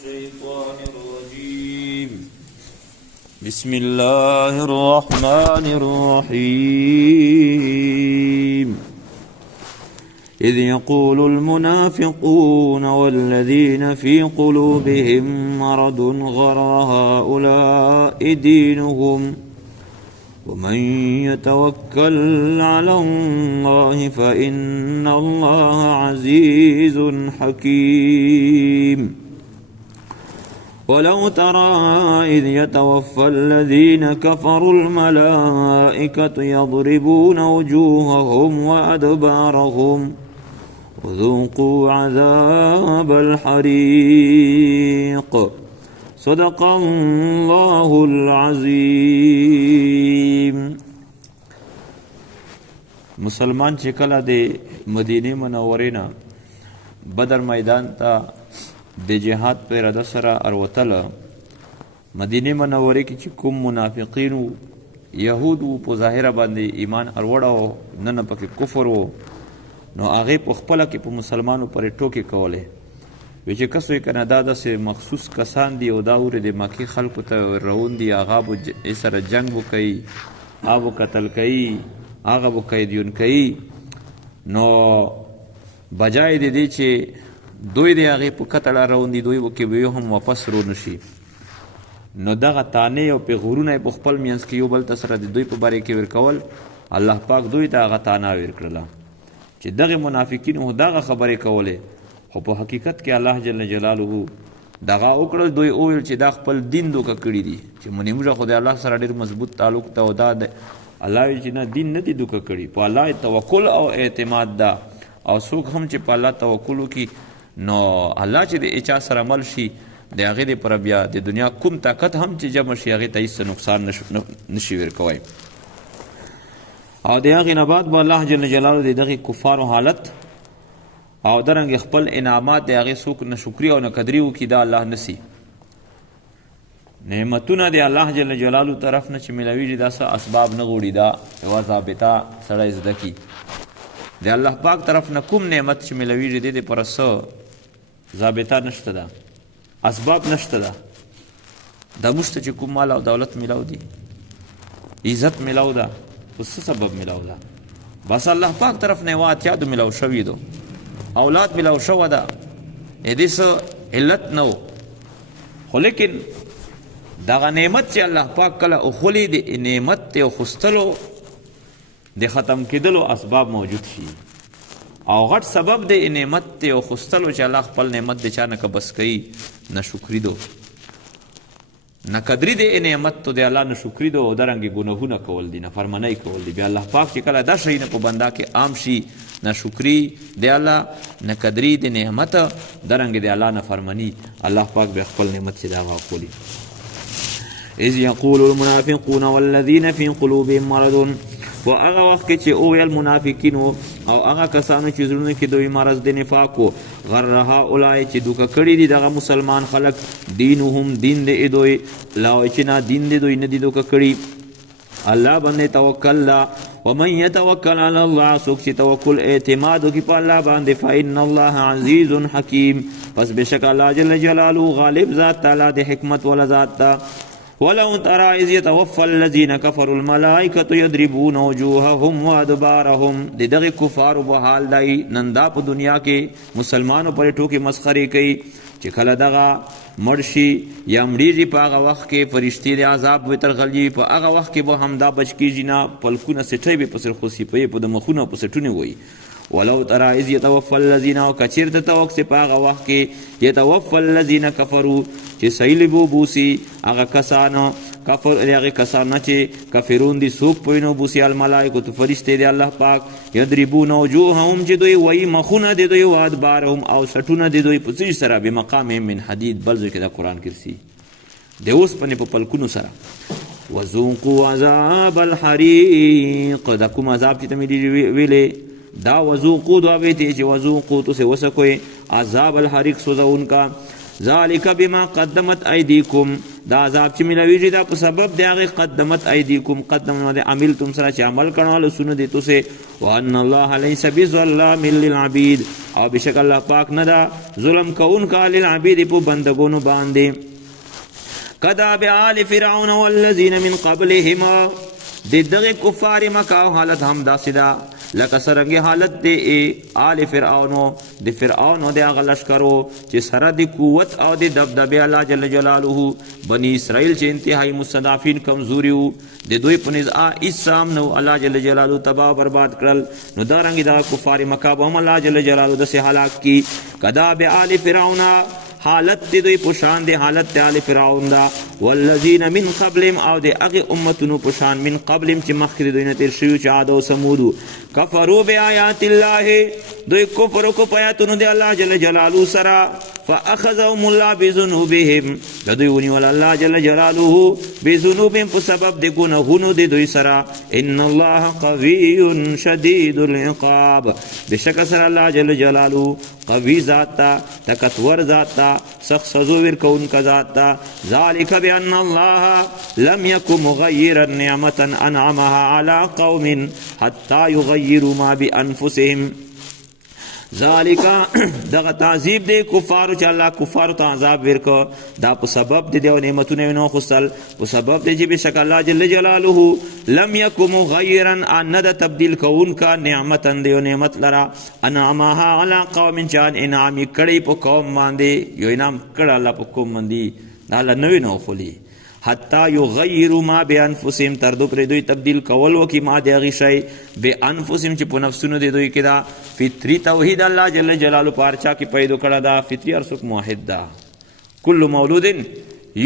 الشيطان الرجيم بسم الله الرحمن الرحيم إذ يقول المنافقون والذين في قلوبهم مرض غر هؤلاء دينهم ومن يتوكل على الله فإن الله عزيز حكيم ولو ترى إذ يتوفى الذين كفروا الملائكة يضربون وجوههم وأدبارهم وذوقوا عذاب الحريق صدق الله العظيم. مسلمان چې کله د مدینه منورې نه بدر میدان ته د جهاد په اراده سره اروتله، مدینه منورې کې چې کوم منافقین و یهود و په ظاهره باندې ایمان اروړه و، نن پکې کفر و، نو هغې په خپله کې په مسلمانو پرې ټوکې کولې، وی چې کس وی کنه دا داسې مخصوص کسان دي او دا ورې د مکې خلکو ته روون دي، هغه به سره جنګ به کوي، هغه به قتل کوي، هغه به قیدیون کوي. نو بجای د دې چې دوی د هغې په قتل روون دي، دوی کې به یو هم واپس رو نشي، نو دغه تانې او پیغورونه په خپل منځ کې یو بل ته سره د دوی په باره کې ورکول، الله پاک دوی ته هغه تانه ورکړله چې دغه منافقینو دغه خبرې کولې، خو په حقیقت کې الله جل جلاله دغه وکړل. دوی وویل چې دا خپل دین دوکه کړي دي، چې موږ خو د الله سره ډېر مضبوط تعلق ته او دا الله ویل چې نه دین نه دي دوکه کړي، په الله توکل او اعتماد ده، او څوک هم چې په الله توکل وکړي نو الله چې د اچا سره عمل شي د هغې دپاره بیا د دنیا کوم طاقت هم چې جمع شي هغې ته هېڅ نقصان نشي ورکوی. او د هغې نه بعد به الله جل جلاله د دغې کفارو حالت او درنګ خپل انعامات د هغې څوک نه شکري او نه قدري وکړي دا الله نسی. نعمتونه د الله جل جلاله طرف نه چې میلاویږي دا څه اسباب نه غوړي، دا یوه ضابطه سړی زده کي. د الله پاک طرف نه کوم نعمت چې میلاویږي دې دپاره څه ضابطه نشته ده، اسباب نشته ده. دا موږ ته چې کوم مال او دولت میلاو دي، عزت میلاو ده، په څه سبب میلاو ده؟ بس الله پاک طرف نه یوه اتیادو میلاو شوي دو، اولاد میلاو شوه ده، دې څه علت نه و. خو لیکن دغه نعمت چې الله پاک کله اخولي د نعمت د اخیستلو د ختم کېدلو اسباب موجود شي، او غټ سبب د نعمت د اخیستلو چې الله خپل نعمت د چا نه که بس کوي، نه شکري دو، نه قدري د نعمت تو د الله نه شکري دو، او درنګې ګناهونه کول دي، نافرمانۍ کول دي. بیا الله پاک چې کله دا شی نه په بنده کې عام شي، نه شکري د الله، نه قدري د نعمت، درنګې د الله نافرماني، الله پاک بیا خپل نعمت چې دا واخلي. اذ یقول المنافقون والذین فی قلوبهم مرض، و هغه وخت کې چې اوویل منافقینو او هغه کسانو چې زړونو کې دوی مرض د نفاقو، غر هؤلاء چې دوکه کړي دي دغه مسلمان خلک، دینهم دین د دوی، لا چې نه دین د دوی نه دي دوکه کړي، الله باندې توکل لا، ومن يتوکل علی الله، څوک چې توکل اعتماد وکړي په الله باندې، فإن الله عزیز حکیم، پس بشک الله جل جلاله غالب ذات تعالی د حکمت والا ذات ته. ولو ترى إذ يتوفى الذين كفروا الملائكة يضربون وجوههم وأدبارهم، د دغې کفارو به حال دی نن دا په دنیا کې مسلمانو پرې ټوکې مسخرې کوي چې کله دغه مړ شي یا مړېږي په هغه وخت کې فرشتې د عذاب به ترغلي، په هغه وخت کې به همدا بچ کېږي نه، پلکونه سټۍ به په سرخوسي په د مخونه په سټونې وایي. ولو ترى اذ يتوفى الذين، او کچیرته ته وخت په هغه وخت کې يتوفى الذين كفروا چې سیلبو بوسي هغه کسانو کفر هغه کسانو چې کافرون دي، څوک په وینو بوسي الملائکه تو فرشتې دی الله پاک، یضربون وجوههم چې دوی وایي مخونه د دوی، و ادبارهم او سټونه د دوی په څه سره، بمقام من حدید، بل ځای کې د قرآن کرسي د اوسپنې په پلکونو سره. وذوقوا عذاب الحریق، دا کوم عذاب چې ته مې ویلې دا وذوقوا دعا بیتی چې وذوقوا تو سے وسکوئے عذاب الحریق سوزا ان کا، ذالک بما قدمت ایدیکم، دا عذاب چې ملویږي دا په سبب د هغې قدمت ایدیکم قدم د عملتم سره چې عمل کړه سونه دی تاسې وان الله لیس بظلام للعبید او بشک الله پاک نه دا ظلم کوونکی للعبید په بندګانو باندې کداب آل فرعون والذین من قبلهما د دغه کفار مکه حالت هم داسې ده لکه څرنګه حالت د آل فرعونو د فرعونو د هغه لشکرو چې سره د قوت او د دبدبې الله جل جلاله بني اسرائیل چې انتهایی مستضعفین کمزوري وو د دوی په نظ اسام نو الله جل جلاله تباہ برباد کړل نو دارنګې دغه کفار مکه به هم الله جل جلاله داسې هلاک کی کداب آل فرعون حالت دی دوی پشان دی حالت دی آل فرعون دا والذین من قبلهم او دی اغی امتونو پشان من قبلهم چی مخیر دوی نتیر شیو چی عاد و سمودو کفرو بی آیات اللہ دوی کفرو کو پیاتونو دی اللہ جل جلالو سرا فاخذهم الله بذنوبهم لدوی ونی والا اللہ جل جلالو بذنوبهم په سبب دی گناهونو دی دوی سرا ان الله قوی شدید العقاب بشک سر اللہ جل جلالو قوی ذات تا طاقتور ذات تا سخت سزو ورکون کا ذات تا ذالک بان الله لم يكن مغيرا نعمتا انعمها على قوم حتى يغيروا ما بانفسهم ذالک دغه تعذیب دی کفارو چې الله کفارو ته عذاب ورکو دا په سبب د دې نعمتونو نو خصل په سبب دی چې بشک الله جل جلاله لم يكن مغيرا ان د تبديل کون کا نعمتا دی نعمت لرا انعمها على قوم جان انعام کړي په قوم باندې یو انعام کړه الله په قوم باندې الله نوې نو خولي حتی یغیروا ما بانفسهم تر دو پر دوی تبدیل کول وکي ما دی هغې شی بانفسهم چې په نفسونو د دوی کې دا فطري توحید الله جل جلاله په هر چا کې پیدا کړه دا فطري هر څوک موحد ده کل مولود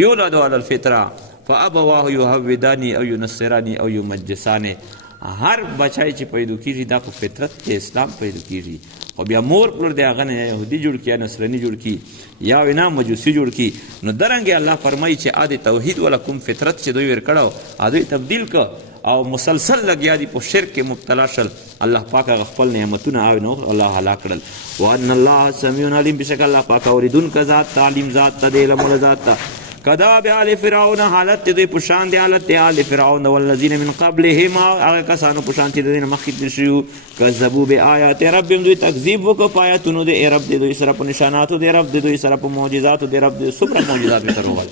یولد علی الفطره فابواه یهوداني او ینصراني او یمجساني هر بچای چې پیدا کیږي دا په فطرت کې اسلام پیدا کیږي خو بیا مور پلور دی هغه نه یهودي جوړ کړي یا نصراني جوړ کړي یا وینا مجوسي جوړ کړي نو درنګې الله فرمایي چې ا د توحید والا کوم فطرت چې دوی ورکړو ا دوی تبدیل که او مسلسل لګیا دي په شرک کې مبتلا شل الله پاک هغه خپل نعمتونه او نو الله هلاک کړل وان الله سمیع علیم بشک الله پاک اوریدونکی ذات تعلیم ذات ته د علم ذات ته کذاب آل فرعون حالت دوی پشان دی حالت آل فرعون والذین من قبلهم هغه کسانو پشان چې دوی مخکې تیر شوي کذبوا بآیات ربهم دوی تکذیب وکړه په آیاتونو د رب د دوی سره په نشاناتو د رب د دوی سره په معجزاتو د رب د څومره معجزات ورته راغلل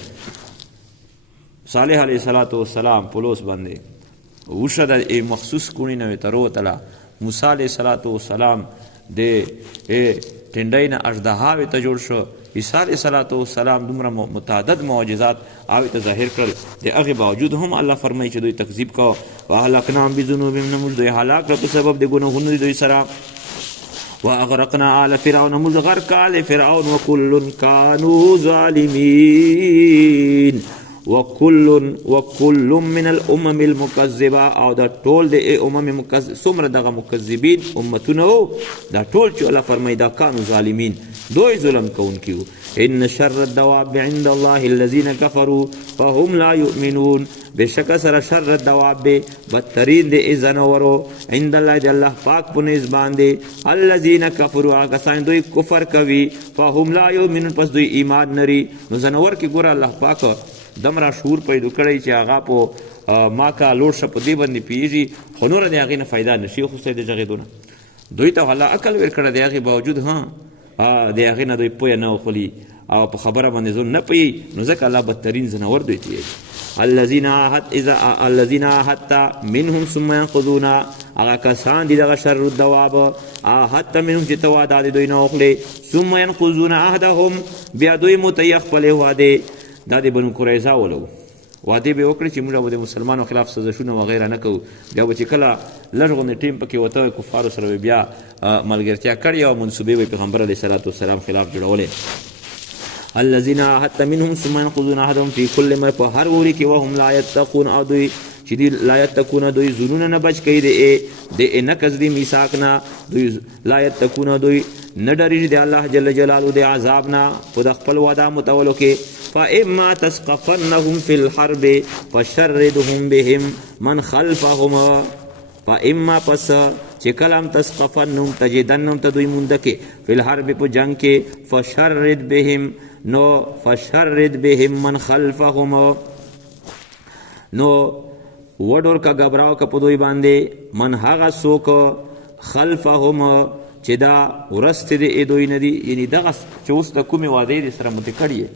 صالح علیه السلام پولوس باندې وشه د مخصوص کونی نه ورته راوتله موسی علیه السلام د ټنډۍ نه اژدها ورته جوړ شو عیسی علیه السلام دومره متعدد معجزات هغې ته ظاهر کړل د هغې باوجود هم الله فرمایي چې دوی تکذیب کوه واهلکناهم بذنوبهم نه موږ دوی هلاک کړه په سبب د ګناهونو دوی سره واغرقنا آل فرعون موږ غرق آل فرعون وکل کانوا ظالمین وكل من الامم المكذبه او دا ټول د امم مکذب څومره دغه مکذبین امتونه دا ټول چې الله فرمایي دا کانوا ظالمین دوی ظلم کوونکي وو ان شر الدواب عند الله الذين كفروا فهم لا يؤمنون بشک سره شر الدواب بدترین د ځناورو عند الله د الله پاک په نسبت باندې الذين كفروا هغه کسان دوی کفر کوي فهم لا يؤمنون پس دوی ایمان نری نو ځناور کې ګوره الله پاک دمرا شعور پیدا کړی چې هغه په ما کا لوړ شه په دې باندې پیږي خو نور د هغې نه فایده نشي اخیستی د جغېدونه دوی ته الله عقل ورکړی د هغې باوجود د هغې نه دوی پویه نه اخلي او په خبره باندې ځون نه پوهي نو ځکه الله بدترین ځناور دوی ته الذین عاهدت منهم ثم ينقضون هغه کسان دي دغه شر الدواب عاهدت منهم چې ته وعده د دوی نه اخلې ثم ينقضون عهدهم بیا دوی متعی خپلې وعدې دا د بنو قریظه ولو وعدې به وکړي چې موږ به د مسلمانو خلاف سازشونه وغیره نه کوو بیا به چې کله لږ غوندې ټیم پکې وته کفارو سره به بیا ملګرتیا کړې او منصوبې به پیغمبر علیه السلام خلاف جوړولې الذین عاهدت منهم ثم ينقضون عهدهم فی کل ما په هر وري کې وهم لا یتقون او دوی چې دی لا یتقون دوی زونونه نه بچ کوي د نقض د میثاق نه دوی لا یتقون دوی نه ډارېږي د الله جل جلاله د عذاب نه په د خپل وعده متولو کې فإما تثقفنهم في الحرب فشردهم بهم من خلفهم فإما پس چې کلام تثقفنهم تجدنهم ته دوی مونده کې فی الحرب په جنگ کې فشرد بهم نو فشرد بهم من خلفهم نو وډور کا غبراو کا پدوی باندې من هغه څوک خلفهم چې دا ورست دي دوی نه دي، یعنی دغه چې اوس د کومې وعدې د سره متکړي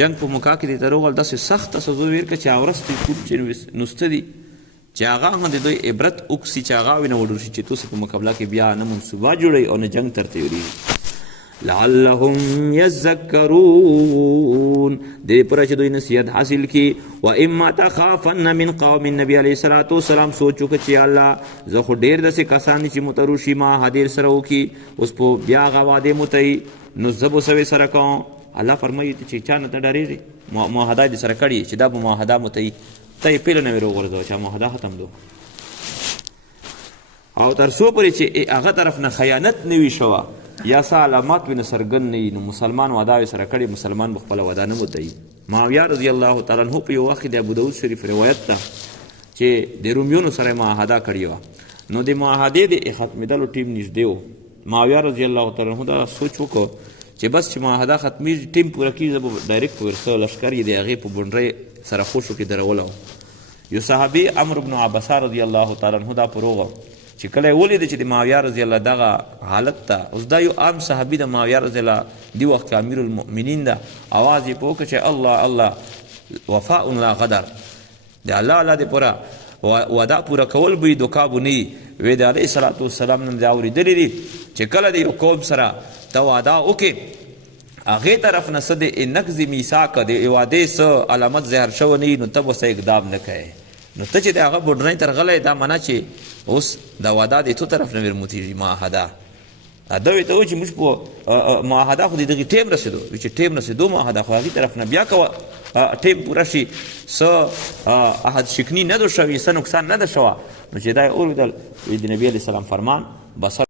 جنگ په موقع کې د تروغل داسې سخته سزا ورکړه چې ورست کوم چې نوسته دي چې هغه هم د دوی عبرت وکړي چې هغه ونه وډور شي چې تاسو په مقابله کې بیا نه منصوبه جوړئ او نه جنگ ترته وریږي. لعلهم یذکرون دې پر چې دوی نصیحت حاصل کی. و اما تخافن من قوم، نبی علیه الصلاۃ والسلام سوچو چې الله زه خو ډیر داسې کسان چې متروشي ما حاضر سره وکي اوس په بیا غواده متي نو زبو سوي سره کوم. الله فرمایي چې چا نه ته ډارېږي معاهده دې سره کړي چې دا به معاهده متي ته یې پیله نه وروغورځوه چې معاهده ختم دو او تر څو پورې چې هغه طرف نه خیانت نه وي شوه یا څه علامات وي نه څرګند نه وي نو مسلمان وعده یې سره کړې مسلمان به خپله وعده نه متوي. معاویه رضی الله تعالی عنه په یو وخت کې د ابوداود شریف روایت ده چې د رومیانو سره معاهده کړې وه نو د معاهدې د ختمېدلو ټیم نږدې و. معاویه رضی الله تعالی عنه دا سوچ وکړو چې بس چې معاهده ختمېږي ټیم پوره کېږي زه به ډایرکټ په ورسه لښکر یې د هغې په بونډرۍ سره خوشو کې درولی یو صحابي عمرو بن عبسه رضی الله تعالی عنه دا پروغه چې کله یې ولیده چې د معاویه رضی الله دغه حالت ته اوس دا یو عام صحابي د معاویه رضی الله دې وخت کې امیر المؤمنین ده اواز یې په وکړه چې الله الله وفاء لا غدر د الله الله دې پوره وعده پوره کول به یې دوکا به نه وي. وی د علیه صلات وسلام نه دا اورېدلي دي چې کله د یو قوم سره ته وعده وکړې هغې طرف نه څه د نقض میثاق د وعدې څه علامت ظاهر شوی نه وي نو ته به څه اقدام نه کوې. نو ته چې د هغه بوډنۍ تر غلی دا منه چې اوس دا وعده د تو طرف نه ورموتېږي معاهده دا ورته وایي چې موږ په معاهده خو د دغې ټیم رسېدو وایي چې ټیم رسېدو معاهده خو هغې طرف نه بیا کوه ټیم پوره شي څه احد شکني نه ده شوي څه نقصان نه ده شوه نو چې دا یې اورېدل وایي د نبي علیه السلام فرمان بصر